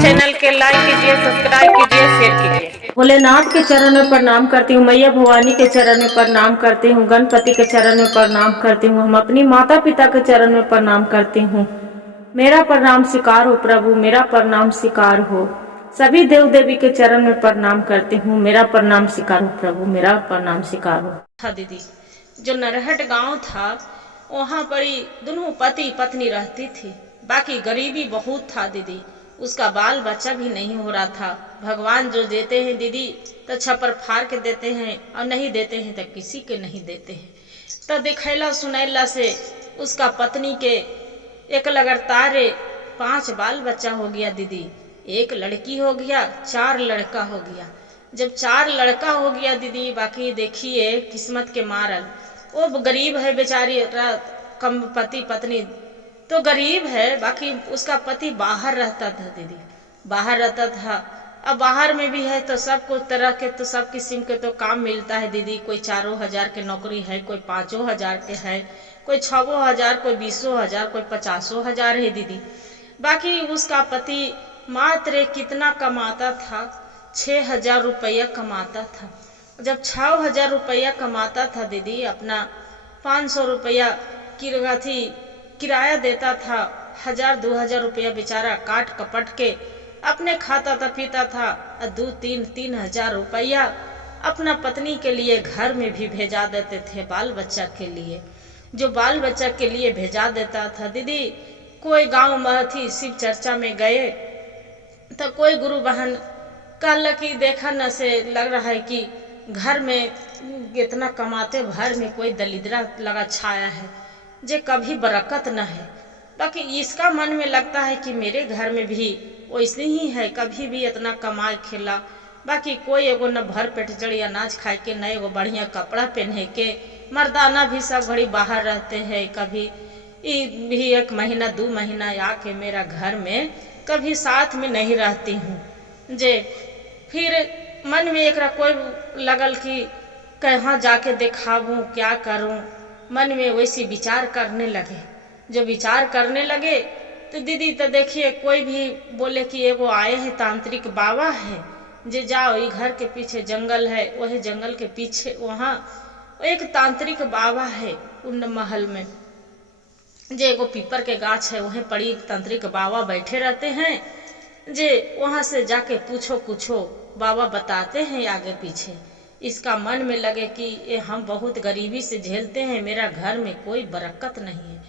Channel के like कीजिए, subscribe कीजिए, शेयर कीजिए। भोलेनाथ के चरण में प्रणाम करती हूँ, मैया भवानी के चरण में प्रणाम करती हूँ, गणपति के चरण में प्रणाम करती हूँ, हम अपनी माता पिता के चरण में प्रणाम करती हूँ। मेरा प्रणाम स्वीकार हो प्रभु, मेरा प्रणाम स्वीकार हो। सभी देव देवी के चरण में प्रणाम करती हूँ, मेरा प्रणाम स्वीकार हो प्रभु, मेरा प्रणाम स्वीकार हो। था दीदी, जो नरहट गांव था वहाँ पर ही दोनों पति पत्नी रहती थी। बाकी गरीबी बहुत था दीदी, उसका बाल बच्चा भी नहीं हो रहा था। भगवान जो देते हैं दीदी तो छप्पर फाड़ के देते हैं, और नहीं देते हैं तो किसी के नहीं देते हैं। तो दिखैला सुनैला से उसका पत्नी के एक लगातार 5 बाल बच्चा हो गया दीदी। एक लड़की हो गया, 4 लड़का हो गया। जब 4 लड़का हो गया दीदी, बाकी देखिए किस्मत के मारल, वो गरीब है बेचारी, कम पति पत्नी तो गरीब है। बाकी उसका पति बाहर रहता था दीदी, बाहर रहता था। अब बाहर में भी है तो सबको तरह के, तो सब किस्म के तो काम मिलता है दीदी। कोई 4,000 के नौकरी है, कोई 5,000 के है, कोई 6,000, कोई 20,000, कोई 50,000 है दीदी। बाकी उसका पति मात्र कितना कमाता था, 6,000 रुपया कमाता था। जब 6,000 रुपया कमाता था दीदी, अपना 500 रुपया किराया देता था। 1,000-2,000 रुपया बेचारा काट कपट के अपने खाता था, पीता था। 2-3 रुपया अपना पत्नी के लिए घर में भी भेजा देते थे, बाल बच्चा के लिए। जो बाल बच्चा के लिए भेजा देता था दीदी, कोई गांव में थी शिव चर्चा में गए तो कोई गुरु बहन कहला कि देखा न से लग रहा है कि घर में इतना कमाते, घर में कोई दलिद्रा लगा छाया है, जे कभी बरकत न है। बाकी इसका मन में लगता है कि मेरे घर में भी वैसे ही है, कभी भी इतना कमाए खेला। बाकी कोई एगो न भर पेट जड़ी अनाज खाए के, न एगो बढ़िया कपड़ा पहने के। मर्दाना भी सब घड़ी बाहर रहते हैं, कभी भी 1 महीना 2 महीना आके मेरा घर में कभी साथ में नहीं रहती हूँ। जे फिर मन में एक कोई लगल कि कहाँ जाके दिखाऊं, क्या करूं। मन में वैसी विचार करने लगे। जो विचार करने लगे तो दीदी तो देखिए कोई भी बोले कि एगो आए हैं तांत्रिक बाबा है, जे जाओ ये घर के पीछे जंगल है, वही जंगल के पीछे वहाँ एक तांत्रिक बाबा है। उन महल में जे एगो पीपर के गाछ है, वहीं पड़ी तांत्रिक बाबा बैठे रहते हैं। जे वहां से जाके पूछो कुछो, बाबा बताते हैं आगे पीछे। इसका मन में लगे कि ये हम बहुत गरीबी से झेलते हैं, मेरा घर में कोई बरकत नहीं है।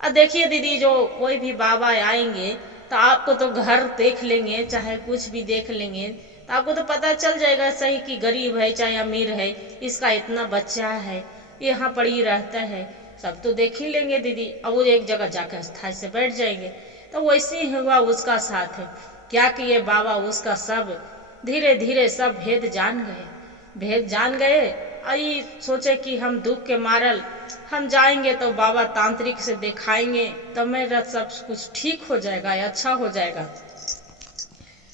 अब देखिए दीदी, जो कोई भी बाबा आएंगे तो आपको तो घर देख लेंगे, चाहे कुछ भी देख लेंगे तो आपको तो पता चल जाएगा सही कि गरीब है चाहे अमीर है, इसका इतना बच्चा है, यहाँ पर ही रहता है, सब तो देख ही लेंगे दीदी। अब वो एक जगह जाकर स्थायी से बैठ जाएंगे। तो वैसे ही हुआ उसका साथ है। क्या किए बाबा, उसका सब धीरे धीरे सब भेद जान गए। आई सोचे कि हम दुख के मारल हम जाएंगे तो बाबा तांत्रिक से दिखाएंगे तो मेरा सब कुछ ठीक हो जाएगा, अच्छा हो जाएगा।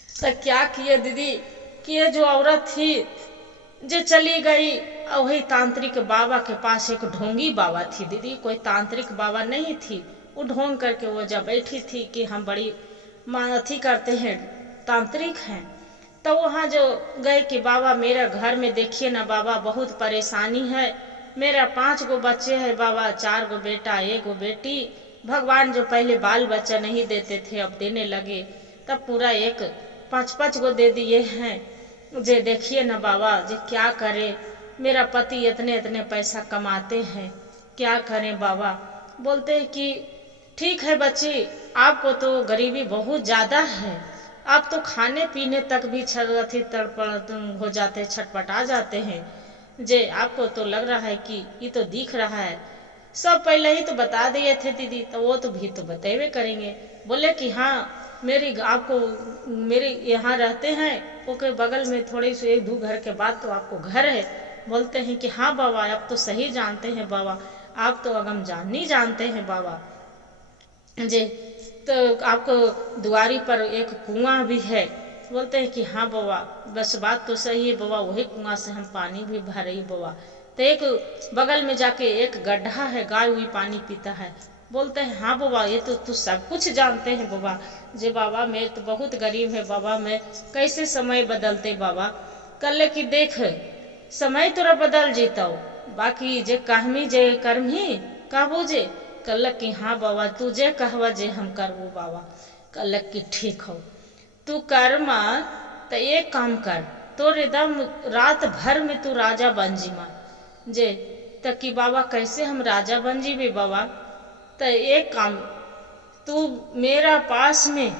तो क्या किए दीदी कि ये जो औरत थी जो चली गई, वही तांत्रिक बाबा के पास एक ढोंगी बाबा थी दीदी, कोई तांत्रिक बाबा नहीं थी। वो ढोंग करके वो जब बैठी थी कि हम बड़ी मानती करते हैं, तांत्रिक हैं। तो वहाँ जो गए कि बाबा मेरा घर में देखिए ना बाबा, बहुत परेशानी है, मेरा 5 गो बच्चे हैं बाबा, 4 गो बेटा 1 गो बेटी। भगवान जो पहले बाल बच्चा नहीं देते थे अब देने लगे, तब पूरा 5-5 गो दे दिए हैं। जे देखिए ना बाबा, जे क्या करे, मेरा पति इतने पैसा कमाते हैं, क्या करें बाबा। बोलते हैं कि ठीक है बच्ची, आपको तो गरीबी बहुत ज्यादा है, आप तो खाने पीने तक भी तड़पड़ हो जाते, छटपटा जाते हैं। जे आपको तो लग रहा है कि ये तो दिख रहा है, सब पहले ही तो बता दिए थे दीदी, तो वो तो भी तो बतेवे करेंगे। बोले कि हाँ मेरे यहाँ रहते हैं, ओके बगल में थोड़ी सी 1-2 घर के बाद तो आपको घर है। बोलते हैं कि हाँ बाबा, आप तो सही जानते हैं बाबा, आप तो अगम जानी जानते हैं बाबा। जे तो आपको दुआरी पर एक कुआं भी है। बोलते हैं कि हाँ बाबा, बस बात तो सही है बाबा, वही कुआं से हम पानी भी भर रही बाबा। तो एक बगल में जाके एक गड्ढा है, गाय हुई पानी पीता है। बोलते हैं हाँ बाबा ये तो तू सब कुछ जानते हैं बाबा। जे बाबा मैं तो बहुत गरीब है बाबा, मैं कैसे समय बदलते बाबा। कल की देख समय तोरा बदल जीता, बाकी जे कहमी जे करमी कहबो जे। कल की हाँ बाबा तू जे कहवा जे हम करबो बाबा। कल की ठीक हो तू कर्मा तो एक काम कर, तोर एकदम रात भर में तू राजा बन जीमा जे। तकी बाबा कैसे हम राजा बन जीबे बाबा। तो एक काम तू मेरा पास में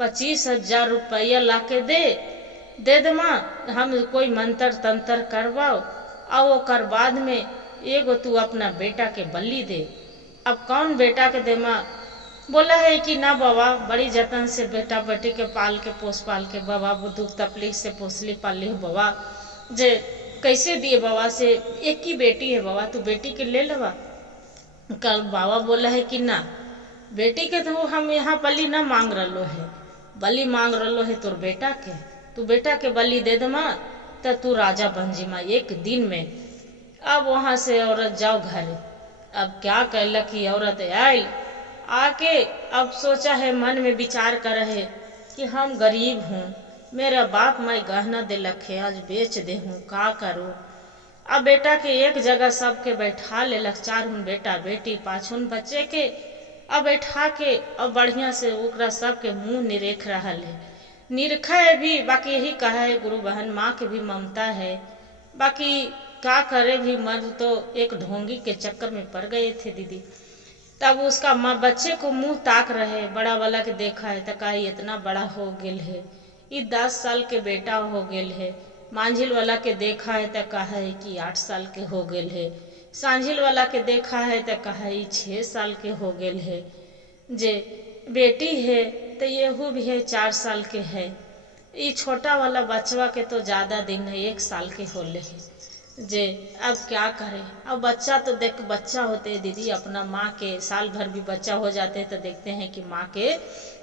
25,000 रुपया ला के दे दे माँ, हम कोई मंत्र तंत्र करवाओ और ओकर बाद में एगो तू अपना बेटा के बलि दे। अब कौन बेटा के दे माँ। बोला है कि ना बाबा बड़ी जतन से बेटा बेटी के पाल के पोस पाल के बाबा वो दुख तकलीफ से पोसली पाली है बाबा। जे कैसे दिए बाबा से, एक ही बेटी है बाबा, तू बेटी के ले लेवा। कल बाबा बोला है कि ना बेटी के तो हम यहाँ बलि ना मांग रलो है, बलि मांग रलो है तोर बेटा के। तू बेटा के बलि दे दे माँ तो तू राजा बन जी माँ एक दिन में। अब वहाँ से औरत जाओ घरे। अब क्या कहला कि औरत आई आके अब सोचा है मन में विचार कर है कि हम गरीब हूँ, मेरा बाप मैं गहना दिलक है आज बेच दे हूँ, का करूँ। अब बेटा के एक जगह सबके बैठा लेलक, 4 बेटा बेटी 5 बच्चे के। अब बैठा के अब बढ़िया से ओकरा सबके मुंह निरेख रहा है, निरखा है भी। बाकी यही कहा है गुरु बहन माँ के भी ममता है, बाकी क्या करे भी मर्द तो एक ढोंगी के चक्कर में पड़ गए थे दीदी। तब उसका माँ बच्चे को मुंह ताक रहे, बड़ा वाला के देखा है तो कहा इतना बड़ा हो गेल है, ये 10 साल के बेटा हो गेल है। मांझिल वाला के देखा है तो कहा है कि 8 साल के हो गेल है। सांझिल वाला के देखा है तो कहा है 6 साल के हो गेल है। जे बेटी है तो येहू भी है 4 साल के है। ये छोटा वाला बचवा के तो ज़्यादा दिन है, 1 साल के होले है। जे अब क्या करें। अब बच्चा तो देख बच्चा होते दीदी अपना माँ के साल भर भी बच्चा हो जाते हैं तो देखते हैं कि माँ के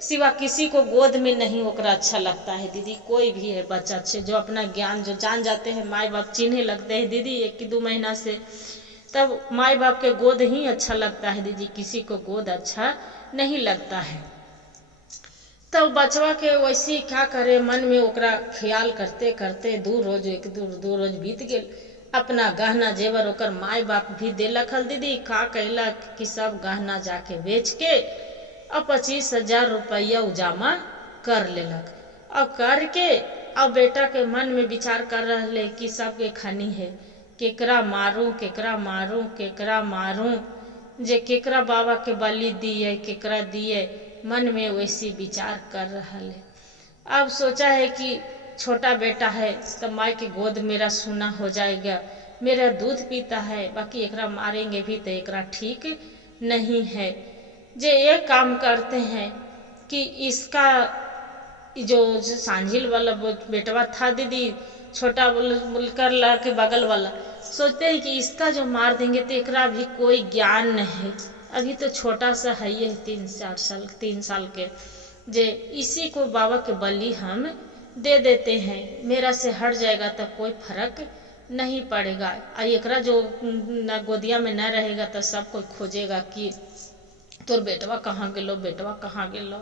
सिवा किसी को गोद में नहीं ओकरा अच्छा लगता है दीदी। कोई भी है बच्चा अच्छे जो अपना ज्ञान जो जान जाते हैं, माँ बाप चिन्हे लगते हैं दीदी 1-2 महीना से, तब माँ बाप के गोद ही अच्छा लगता है दीदी, किसी को गोद अच्छा नहीं लगता है। तब बचवा के वैसे क्या करे, मन में ओकरा ख्याल करते करते 2 रोज 1-2 रोज बीत गए। अपना गहना जेवर ओकर माई बाप भी देलक हल दीदी। का कहलक कि सब गहना जाके बेच के अब 25,000 रुपया जमा कर लेलक। अब करके अब बेटा के मन में विचार कर रहे कि सबके खानी है, केकरा मारूं केकरा मारूं केकरा मारूं, जे केकरा बाबा के बलि दिए केकरा दिए, मन में वैसी विचार कर रहा है। अब सोचा है कि छोटा बेटा है तो माँ की गोद मेरा सुना हो जाएगा, मेरा दूध पीता है, बाकी एकरा मारेंगे भी तो एकरा ठीक नहीं है। जे एक काम करते हैं कि इसका जो सांझिल वाला बेटवा था दीदी, छोटा बोलकर ला के बगल वाला, सोचते हैं कि इसका जो मार देंगे तो एकरा भी कोई ज्ञान नहीं, अभी तो छोटा सा है ये 3 साल के। जे इसी को बाबा के बलि हम दे देते हैं, मेरा से हट जाएगा तो कोई फर्क नहीं पड़ेगा। एकरा जो न गोदिया में न रहेगा तो सब कोई खोजेगा कि तोर बेटवा कहाँ गेलो बेटवा कहाँ गेलो।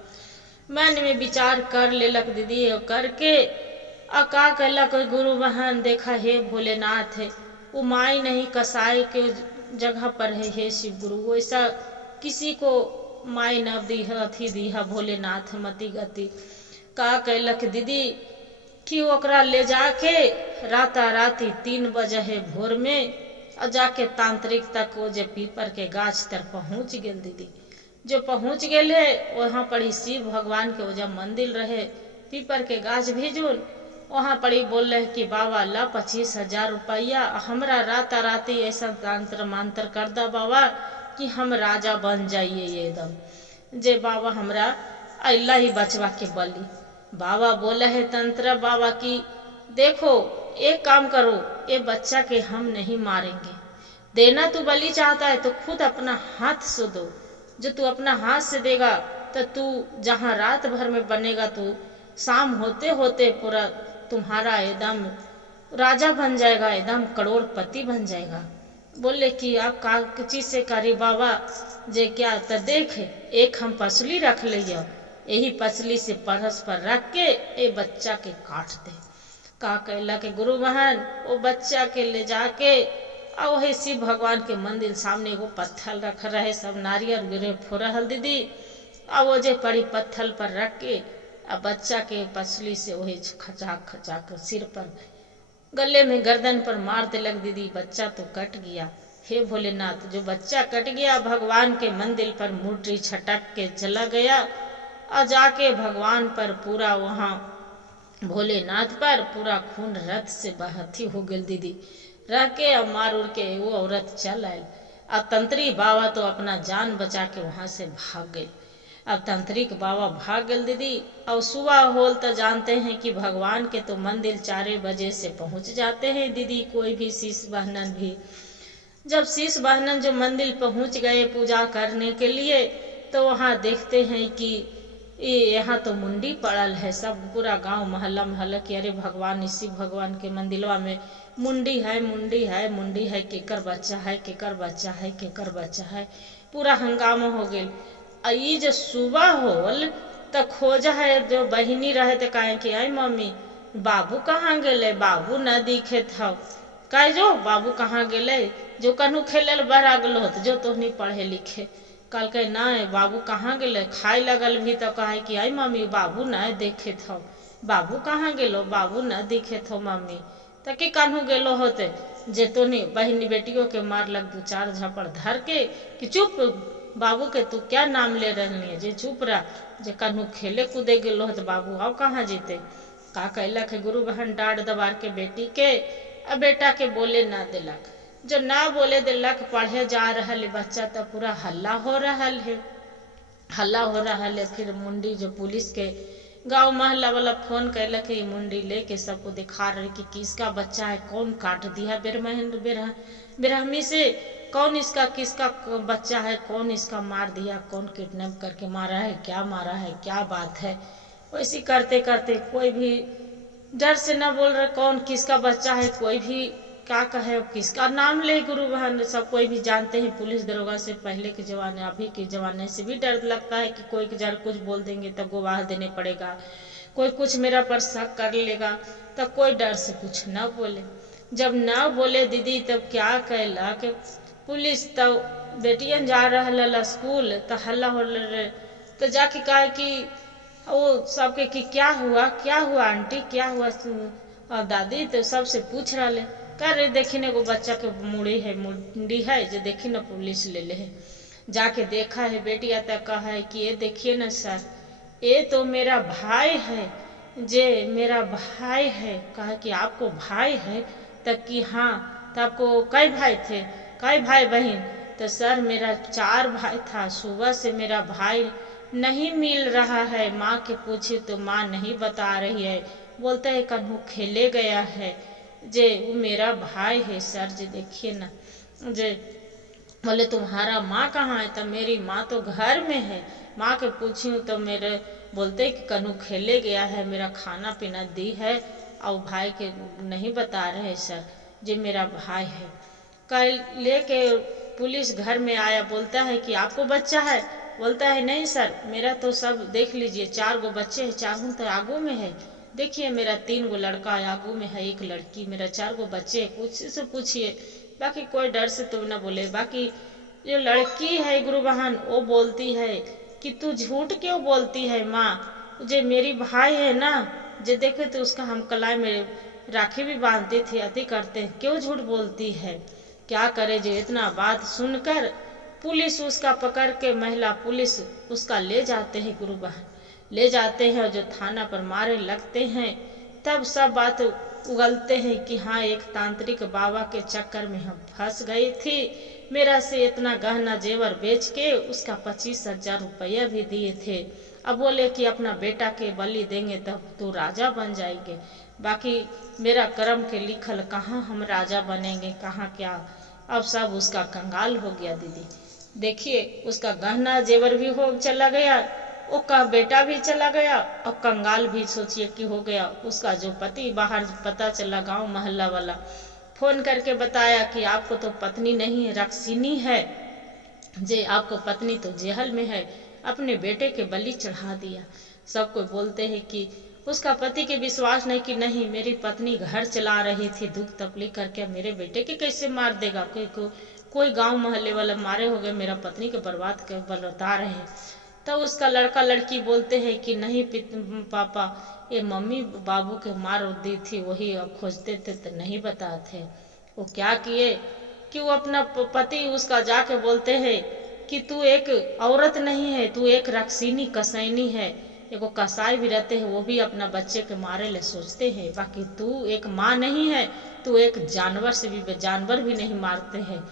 मन में विचार कर लेलक दीदी। करके का कहलक गुरु बहन देखा हे भोलेनाथ है वो माई नहीं कसाई के जगह पर है, हे शिव गुरु वैसा किसी को माई न दीह अथी दीहा भोलेनाथ मति गति। का कहलक दीदी कि ओकरा ले जाके राती 3 बजे है भोर में और जाके तांत्रिक तक वो जो पीपर के गाछ तर पहुँच गेल दीदी। जो पहुँच गेल है वहाँ पर ही शिव भगवान के वजह मंदिर रहे, पीपर के गाछ भेजुल वहाँ पर ही बोल रहे कि बाबा ला 25,000 रुपया हमरा राती ऐसा तंत्र मंत्र कर दा बाबा कि हम राजा बन जाइए ये एकदम। जे बाबा हमरा अल्लाह ही बचवा के बलि। बाबा बोला है तंत्र बाबा की देखो एक काम करो, ये बच्चा के हम नहीं मारेंगे, देना तू बलि चाहता है तो खुद अपना हाथ से दो, जो तू अपना हाथ से देगा तो तू जहाँ रात भर में बनेगा तू शाम होते होते पूरा तुम्हारा एकदम राजा बन जाएगा, एकदम करोड़पति बन जाएगा। बोले कि आप का चीज से करी बाबा जे क्या तो देख एक हम पसली रख लिया, यही पसली से परस पर रख के ए बच्चा के काट दे। का कहला के गुरु बहन वो बच्चा के ले जाके और वही शिव भगवान के मंदिर सामने एगो पत्थर रख रहे, सब नारियल गिरे फोरहल दीदी, और वो जे पड़ी पत्थर पर रख के अब बच्चा के पसली से वही खचा खचा कर सिर पर गले में गर्दन पर मार दिलक दीदी, बच्चा तो कट गया। हे भोलेनाथ, जो बच्चा कट गया भगवान के मंदिर पर मूर्ति छटक के चला गया और जाके भगवान पर पूरा वहाँ भोलेनाथ पर पूरा खून रथ से बहती हो गई दीदी। रह के और मार उड़ के वो औरत चल आई। अब तंत्री बाबा तो अपना जान बचा के वहां से भाग गए। अब तंत्रिक बाबा भाग गए दीदी। और सुबह होल तो जानते हैं कि भगवान के तो मंदिर 4 बजे से पहुंच जाते हैं दीदी, कोई भी शीश बहनन भी। जब शीश बहनन जो मंदिर पहुंच गए पूजा करने के लिए तो वहां देखते हैं कि यहाँ तो मुंडी पड़ल है। सब पूरा गांव मोहल्ला मोहल्ला कि अरे भगवान, इसी भगवान के मंदिरवा में मुंडी है, मुंडी है, मुंडी है, केकर बच्चा है, केकर बच्चा है, केकर बच्चा है। पूरा हंगामा हो गया। ई जो सुबह होल तो खोजा है, जो बहिनी रहे तो कहे कि आई मम्मी बाबू कहाँ गेले, बाबू न दिखे था। कहे जो बाबू कहाँ गेले, जो कन्हू खेले बड़ा गलो हो जो तो नहीं पढ़े लिखे। कल के ना बाबू कहाँ गेले, खाए लगल भी तो कहे कि आई मम्मी बाबू न देखे था, बाबू कहाँ गेलो, बाबू न दिखे थो मम्मी। तो कि कान्हू गेलो होते जे तो नहीं बहनी बेटियों के मार लग 2-4 झपड़ धर के कि चुप बाबू के तू क्या नाम ले रही है, जे चुप रहा। जे कान्हू खेले कूदे गेलो तो बाबू आओ कहाँ जीते। का कहलक है गुरु बहन डांट दबार के बेटी के, अब बेटा के बोले ना दिलक। जो ना बोले दिलक पढ़े जा रहा है बच्चा तो पूरा हल्ला हो रहा है, हल्ला हो रहा है। फिर मुंडी जो पुलिस के गांव मोहल्ला वाला फोन कैलक है, मुंडी लेके सबको दिखा रहे कि किसका बच्चा है, कौन काट दिया बेरहमी से, कौन इसका किसका बच्चा है, कौन इसका मार दिया, कौन किडनैप करके मारा है, क्या मारा है, क्या बात है। वैसे करते करते कोई भी डर से न बोल रहे कौन किसका बच्चा है, कोई भी क्या कहे, किसका नाम ले। गुरु बहन सब कोई भी जानते हैं, पुलिस दरोगा से पहले के जमाने अभी के जमाने से भी डर लगता है कि कोई जरा कुछ बोल देंगे तो गवाह देने पड़ेगा, कोई कुछ मेरा पर शक कर लेगा, तो कोई डर से कुछ न बोले। जब न बोले दीदी तब क्या कहला कि पुलिस तो बेटियन जा रहा स्कूल तो हल्ला हो रहे, तो जाके कहा कि वो सबके कि क्या हुआ आंटी, क्या हुआ। और दादी तो सबसे पूछ रहा ले, कह रहे देखी न वो बच्चा के मुंडी है जो देखी न पुलिस ले ले है। जाके देखा है बेटिया तक कहा है कि ये देखिए न सर, ये तो मेरा भाई है, जे मेरा भाई है। कहा कि आपको भाई है, तब कि हाँ, तो आपको कई भाई थे, कई भाई बहन। तो सर मेरा 4 भाई था, सुबह से मेरा भाई नहीं मिल रहा है, माँ के पूछी तो माँ नहीं बता रही है, बोलते है कन्हू खेले गया है, जे वो मेरा भाई है सर जी देखिए ना। जे बोले तुम्हारा माँ कहाँ है, तो मेरी माँ तो घर में है। माँ के पूछी तो मेरे बोलते कि कन्हू खेले गया है, मेरा खाना पीना दी है और भाई के नहीं बता रहे सर, जे मेरा भाई है। कल लेके पुलिस घर में आया, बोलता है कि आपको बच्चा है, बोलता है नहीं सर मेरा तो सब देख लीजिए 4 गो बच्चे हैं, 4 तो आगू में है, देखिए मेरा 3 गो लड़का आगू में है, 1 लड़की, मेरा 4 गो बच्चे, कुछ से पूछिए। बाकी कोई डर से तो न बोले। बाकी जो लड़की है गुरु बहन वो बोलती है कि तू झूठ क्यों बोलती है माँ, जो मेरी भाई है ना, जो देखे तो उसका हम कलाई में राखी भी बांधते थे, अति करते हैं, क्यों झूठ बोलती है। क्या करे जो इतना बात सुनकर पुलिस उसका पकड़ के, महिला पुलिस उसका ले जाते हैं गुरु बहन, ले जाते हैं और जो थाना पर मारे लगते हैं। तब सब बात उगलते हैं कि हाँ एक तांत्रिक बाबा के चक्कर में हम फंस गई थी, मेरा से इतना गहना जेवर बेच के उसका 25,000 रुपया भी दिए थे। अब बोले कि अपना बेटा के बलि देंगे तब तो राजा बन जाएंगे। बाकी मेरा कर्म के लिखल कहाँ हम राजा बनेंगे, कहाँ क्या। अब सब उसका कंगाल हो गया दीदी। देखिए उसका गहना जेवर भी हो चला गया, उसका बेटा भी चला गया और कंगाल भी सोचिए कि हो गया। उसका जो पति बाहर पता चला गांव मोहल्ला वाला फोन करके बताया कि आपको तो पत्नी नहीं रक्सिनी है, जे आपको पत्नी तो जेहल में है, अपने बेटे के बलि चढ़ा दिया। सब कोई बोलते हैं कि उसका पति के विश्वास नहीं कि नहीं मेरी पत्नी घर चला रही थी दुख तकलीफ करके, मेरे बेटे के कैसे मार देगा, कोई गांव मोहल्ले वाले मारे हो गए, मेरा पत्नी के बर्बाद कर बता रहे। तो उसका लड़का लड़की बोलते हैं कि नहीं पापा, ये मम्मी बाबू के मार दी थी, वही अब खोजते थे तो नहीं बताते। वो क्या किए कि वो अपना पति उसका जाके बोलते हैं कि तू एक औरत नहीं है, तू एक रक्सिनी कसैनी है। एगो कसाई भी रहते हैं वो भी अपना बच्चे के मारे ले सोचते हैं, बाकी तू एक माँ नहीं है, तू एक जानवर से भी जानवर भी नहीं मारते हैं,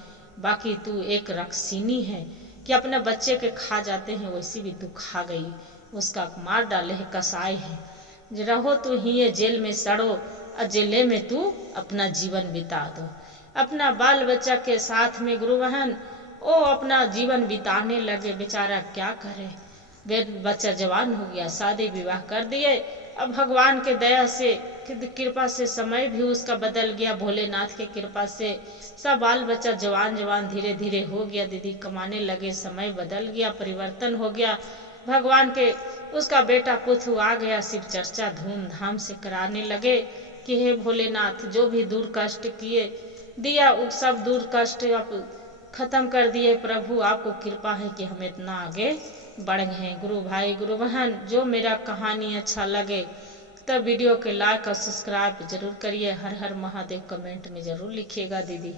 बाकी तू एक रक्सिनी है कि अपने बच्चे के खा जाते हैं, वैसी भी तू खा गई, उसका मार डाले है, कसाई है। रहो तू ही जेल में सड़ो और जेले में तू अपना जीवन बिता दो। अपना बाल बच्चा के साथ में गुरु बहन वो अपना जीवन बिताने लगे। बेचारा क्या करे, बच्चा जवान हो गया, शादी विवाह कर दिए। अब भगवान के दया से कृपा से समय भी उसका बदल गया, भोलेनाथ के कृपा से सब बाल बच्चा जवान जवान धीरे धीरे हो गया, दीदी कमाने लगे, समय बदल गया, परिवर्तन हो गया। भगवान के उसका बेटा पुथु आ गया, शिव चर्चा धूमधाम से कराने लगे कि हे भोलेनाथ जो भी दूर कष्ट किए दिया वो सब दूर कष्ट आप खत्म कर दिए। प्रभु आपको कृपा है कि हम इतना आगे बढ़ गए हैं। गुरु भाई गुरु बहन जो मेरा कहानी अच्छा लगे तो वीडियो के लाइक और सब्सक्राइब जरूर करिए। हर हर महादेव कमेंट में जरूर लिखिएगा दीदी।